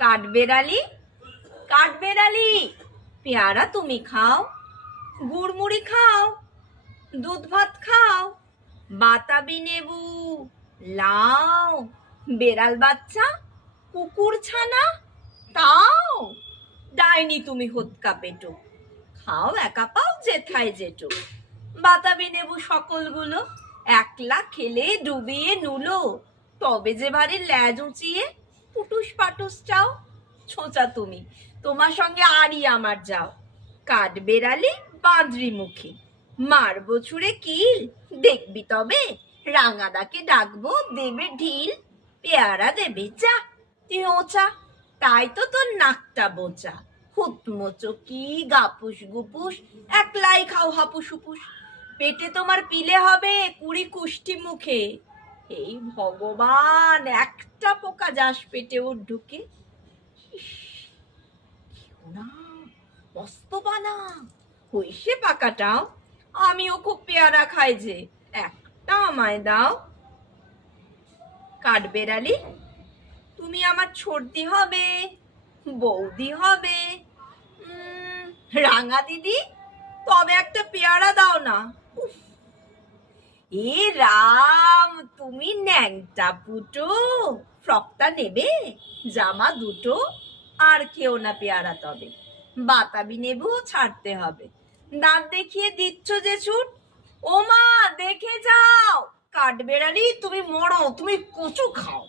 কাঠবেড়ালি, কাঠবেড়ালি, পেয়ারা তুমি খাও, গুড়মুড়ি খাও, দুধ ভাত খাও, বাতাবি লেবু, লাউ, বেড়াল বাচ্চা, কুকুর ছানা, তাও ডাইনি তুমি হোৎকা পেটো, খাও একা পাও যেথায় যেটো, বাতাবি লেবু সকলগুলো একলা খেলে ডুবিয়ে নুলো, তবে যে ভারী ল্যাজ উঁচিয়ে পুটুস পাটুস চাও, ছোঁচা তুমি, তোমার সঙ্গে আরই আমার যাও, কাঠবেড়ালি বাঁদরি মুখী, মারবো ছুঁড়ে কিল, দেখবি তবে রাঙাদাকে ডাকবো দেবে ঢিল, পেয়ারা দেবে চা, তুই ওচা, তাই তো তোর নাকটা বোচা, হুতমোচকি গাপুস গুপুস, একলাই খাও হাপুস হুপুস, পেটে তোমার পিলে হবে 20 কুষ্টি মুখে, এই ভগবান একটা পোকা যাস পেটে ওর ঢুকে, না মস্ত বানা হইসে পাকাটাও, আমিও খুব পেয়ারা খাই যে, একটা আমায় দাও। কাঠবেড়ালি, তুমি আমার ছোটদি হবে, বৌদি হবে, রাঙা দিদি, তবে একটা পেয়ারা দাও না। এ রাম, তুমি ন্যাংটা পুটো, ফ্রকটা নেবে, জামা দুটো, আর খেও না পেয়ারা তবে, বাতাবি নেবু ছাড়তে হবে, দাঁত দেখিয়ে দিচ্ছ যে ছুট, ও মা দেখে যাও, কাঠবেড়ালি তুমি মরো, তুমি কচু খাও।